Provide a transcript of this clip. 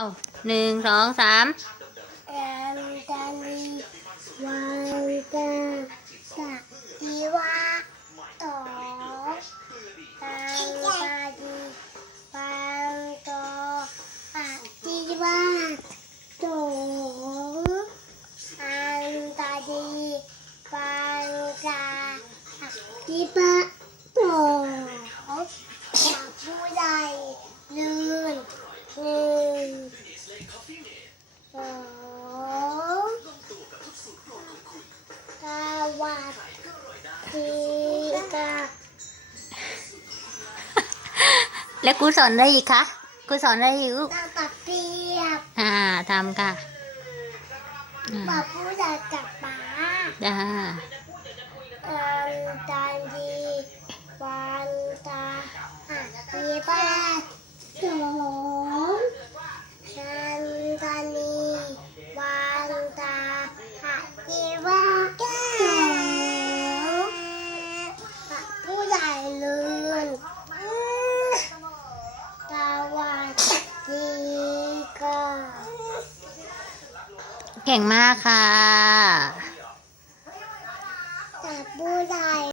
เอาหนึ่งสองสามแอนตาลีวันตาตะดีวาต่อตังตาดีวันตอปะดีวาตออันตาดีวันตาปะดีวาต แล้วครูสอนอะไรอีกคะครูสอนอะไรอีกลูกตาปับเปียบอ่าทำค่ะอ่าปับผู้ใดกับป๋าจ้าอันตาดีวันตาหักดีบ้านสองฉันตานีวันตาหักดีบ้านสองปับผู้ใดลืนสวัสดีค่ะ เก่งมากค่ะ แต่บผู้ใด